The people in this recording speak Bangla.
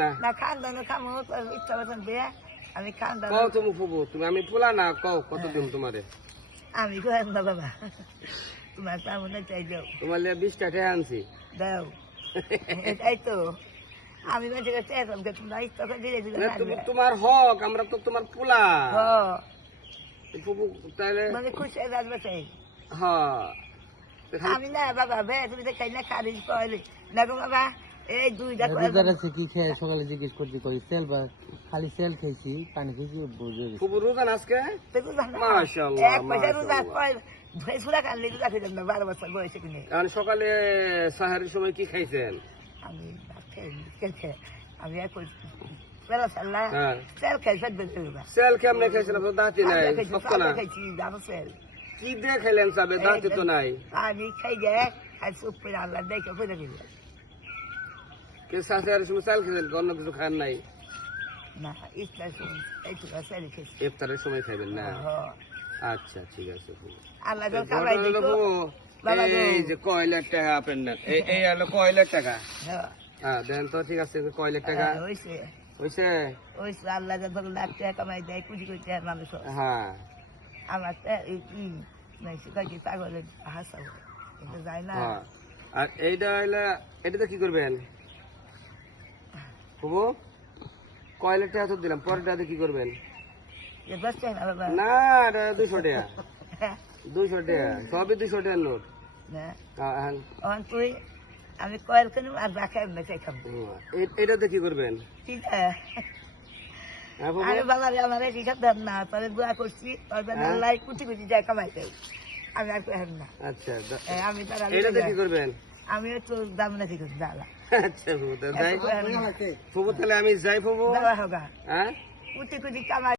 না না খান দাও না খামো ইচ্ছা মতন দিয়ে আমি খান দাও কও তুমি ফুবু তুমি আমি পোলা না কও কত দিন তোমারে আমি কহেন না বাবা তোমার সামনে চাই যাও তোমার লিয়ে 20টা টাকা আনছি দাও এটাই তো আমি বলছি এখন তোমরা ইচ্ছা করে দিয়ে দিলে তোমার হক আমরা তো তোমার পোলা হ্যাঁ ফুবু তাহলে মানে খুশি রাখবে চাই হ্যাঁ আমি না বাবা বে তুমি তো খাই না খারিজ কইলে না গো বাবা এই দুইটা রোজার আছে কি খেয়ে সকালে জিজ্ঞেস করছি কই তেল বা খালি তেল খেয়েছি পানি খেয়েছি বুঝে গেছি। ফুবু রোজা না আজকে মাশাআল্লাহ মাশাআল্লাহ এক পয়সা রোজা কয় ভেসুরা কানলে রোজা খেলাম না 12 বছর বয়সে কিনে কারণ সকালে সাহারের সময় কি খাইছেন আমি খেলছে আমি এক পেলা সাল্লা হ্যাঁ সেল খাই ফেট বেঁচে রোজা সেল কেমনে খাইছেন আপনার দাঁতি নাই সত্য না খাইছি জানো সেল কি দিয়ে খাইলেন সাবে দাঁতি তো নাই আমি খাই গে খাই সুপ করে আল্লাহ দেখে ফেলে দিল কে সাহারের সময় সেল খেলেন অন্য কিছু খান নাই না ইচ্ছা শুন এইটুকু সেল খেয়েছি ইফতারের সময় খাইবেন না আচ্ছা ঠিক আছে ফুবু আল্লাহ যখন খাবাই দিত বাবা গো এই যে কয়লার টাকা আপনার এই হলো কয়লার টাকা হ্যাঁ হ্যাঁ দেন তো ঠিক আছে কয়লার টাকা হইছে হইছে হইছে আল্লাহ যখন লাখ টাকা কামাই দেয় কুচি কুচি আর মানুষ হ্যাঁ আমার নাই শিকাই পাগলের হাসাবো এটা যায় না হ্যাঁ আর এইটা হইলে এটাতে কি করবেন ফুবু কয়লার টাকা তো দিলাম পরেরটাতে কি করবেন এ দশ চাই না বাবা না এটা 200 টাকা 200 টাকা সবই 200 টাকার নোট না হ্যাঁ, অন তুই আমি কয়েল কিনে আর রাখাই না চাই খাবো এটাতে কি করবেন ঠিক আছে হ্যাঁ ফুবু আরে বাবা রে আমার এই হিসাব দেন না তবে দোয়া করছি তবে আল্লাহ কুচি কুচি যায় কামাইতে আমি আর কহেন না আচ্ছা আমি তার এটাতে কি করবেন আমি একটু দাম নাকি করছি দাদা আচ্ছা ফুবু তাহলে যাই ফুবু তাহলে আমি যাই ফুবু দাদা হোগা হ্যাঁ কুচি কুচি কামাই